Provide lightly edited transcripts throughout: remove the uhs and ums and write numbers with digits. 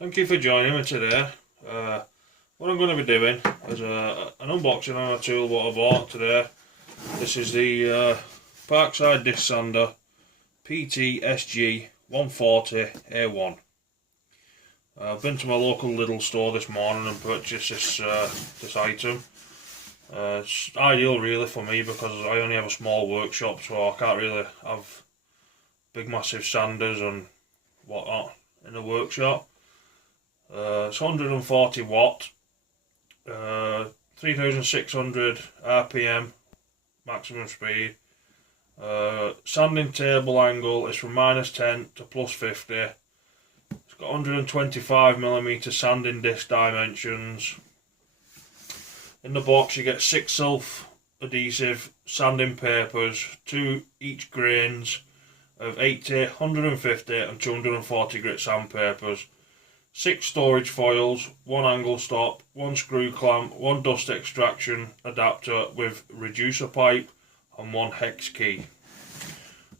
Thank you for joining me today. What I'm going to be doing is an unboxing on a tool what I bought today. This is the PARKSIDE disc sander PTSG 140A1. I've been to my local Lidl store this morning and purchased this item. It's ideal really for me because I only have a small workshop, so I can't really have big massive sanders and whatnot in the workshop. It's 140 watt, 3600 RPM maximum speed. Sanding table angle is from -10 to +50. It's got 125mm sanding disc dimensions. In the box you get 6 self adhesive sanding papers, 2 each grains of 80, 150 and 240 grit sandpapers, 6 storage foils, 1 angle stop, 1 screw clamp, 1 dust extraction adapter with reducer pipe and 1 hex key.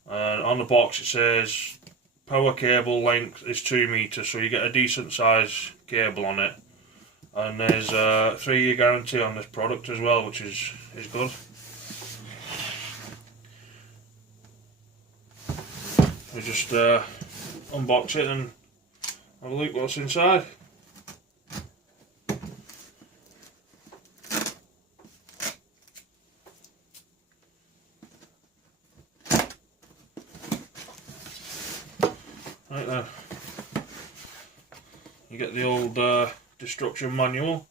And on the box it says power cable length is 2 meters, so you get a decent size cable on it. And there's a 3-year guarantee on this product as well, which is good. We just unbox it and have a look what's inside. Right then, you get the old destruction manual.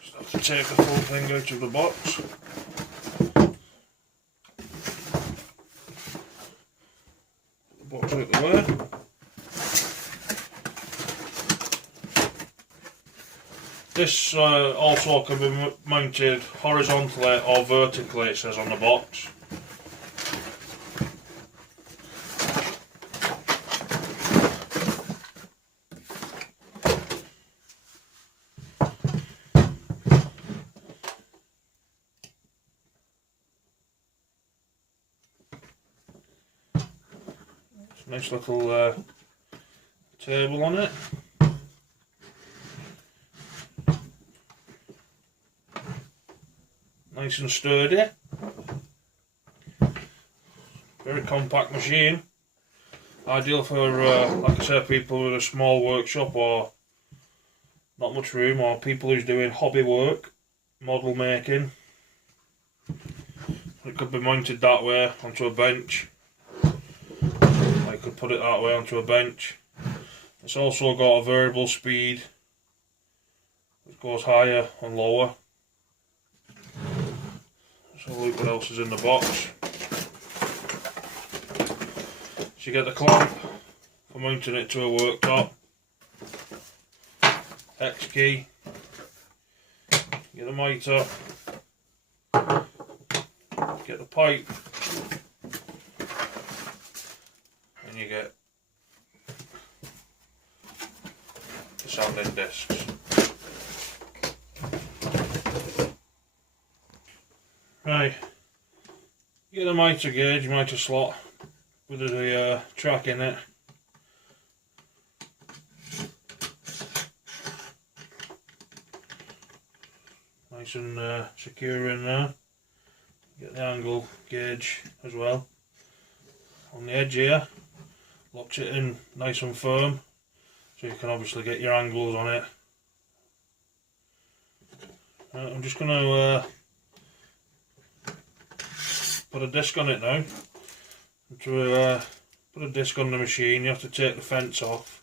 Just have to take the full thing out of the box. Box out the way. This also can be mounted horizontally or vertically, it says on the box. Nice little table on it. Nice and sturdy. Very compact machine. Ideal for, like I said, people with a small workshop or not much room, or people who's doing hobby work, model making. It could be mounted that way onto a bench. Could put it that way onto a bench. It's also got a variable speed which goes higher and lower. So look what else is in the box. So you get the clamp for mounting it to a worktop, hex key, get the mitre, get the pipe, and you get the sanding discs. Right, you get the mitre gauge, mitre slot with the track in it. Nice and secure in there. Get the angle gauge as well on the edge here. Locks it in nice and firm, so you can obviously get your angles on it. I'm just going to put a disc on it now. To put a disc on the machine, you have to take the fence off,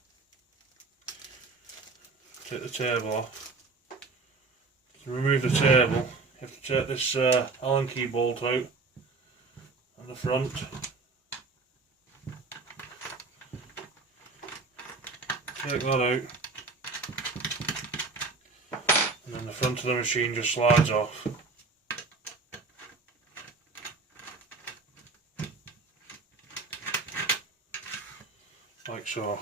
take the table off. To remove the table, you have to take this Allen key bolt out on the front. Take that out, and then the front of the machine just slides off. so.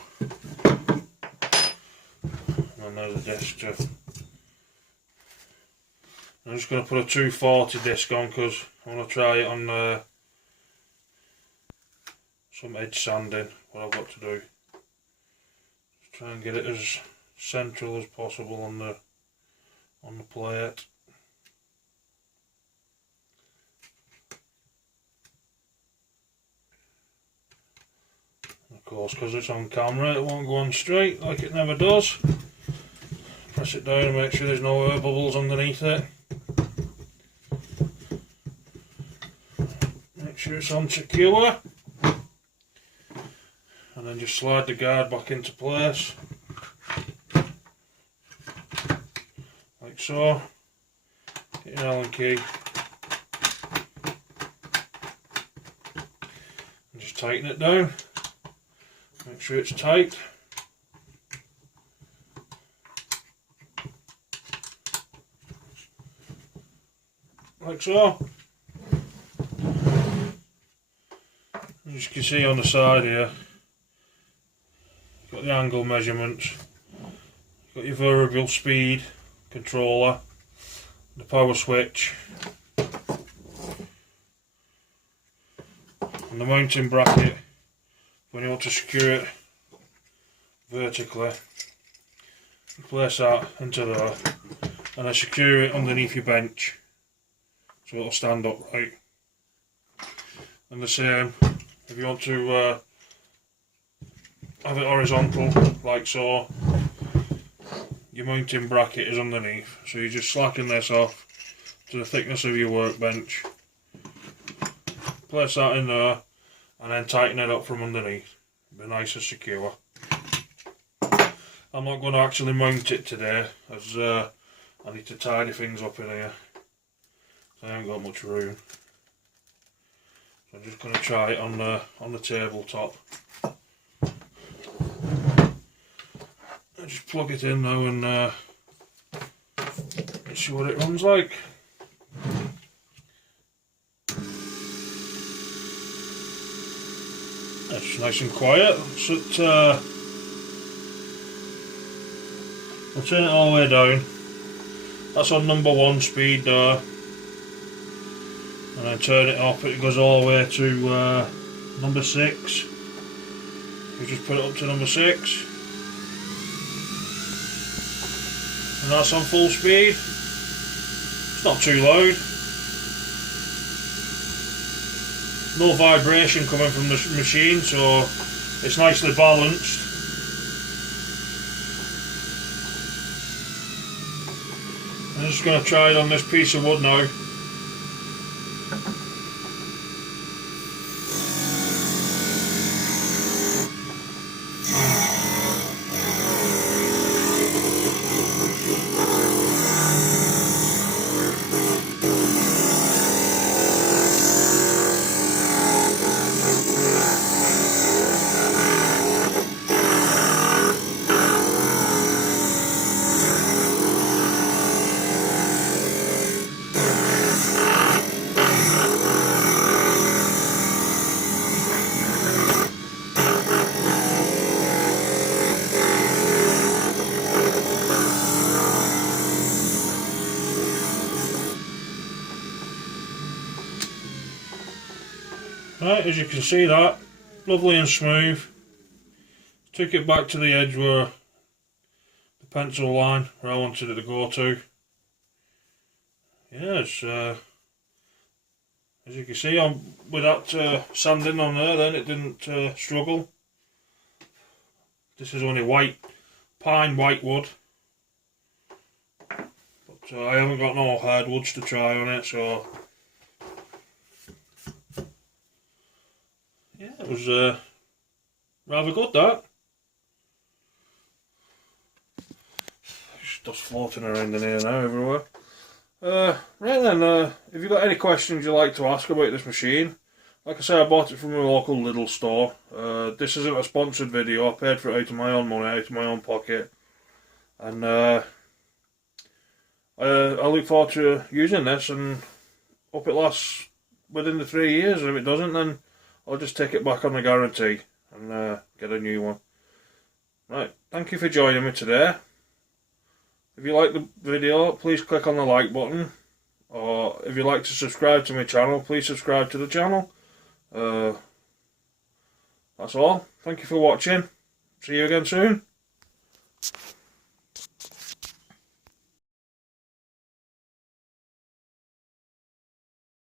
And there's the disc too. I'm just going to put a 240 disc on because I want to try it on some edge sanding, what I've got to do. Just try and get it as central as possible on the plate. Of course, because it's on camera, it won't go on straight like it never does. Press it down and make sure there's no air bubbles underneath it. Make sure it's on secure. And then just slide the guard back into place. Like so. Get your Allen key. And just tighten it down. Make sure it's tight. Like so. As you can see on the side here, you've got the angle measurements, you've got your variable speed controller, the power switch, and the mounting bracket when you want to secure it vertically. You place that into there and then secure it underneath your bench so it'll stand upright. And the same if you want to have it horizontal like so, your mounting bracket is underneath, so you just slacken this off to the thickness of your workbench, place that in there and then tighten it up from underneath. Be nice and secure. I'm not going to actually mount it today as I need to tidy things up in here, so I haven't got much room. So I'm just going to try it on the tabletop. I just plug it in now and let's see what it runs like. It's nice and quiet. So I'll turn it all the way down. That's on number 1 speed there. And then turn it up, it goes all the way to number 6. You just put it up to number 6. And that's on full speed. It's not too loud. No vibration coming from the machine, so it's nicely balanced. I'm just going to try it on this piece of wood now. Right, as you can see, that lovely and smooth. Took it back to the edge where the pencil line where I wanted it to go to. Yeah, it's as you can see, with that sanding on there, then it didn't struggle. This is only pine whitewood, but I haven't got no hardwoods to try on it, so. Yeah, it was rather good, that. Stuff's floating around in here now everywhere. Right then, if you've got any questions you'd like to ask about this machine, like I say, I bought it from a local Lidl store. This isn't a sponsored video, I paid for it out of my own money, out of my own pocket. And I look forward to using this, and hope it lasts within the 3 years. If it doesn't, then I'll just take it back on the guarantee and get a new one. Right, thank you for joining me today. If you like the video, please click on the like button. Or if you'd like to subscribe to my channel, please subscribe to the channel. That's all. Thank you for watching. See you again soon.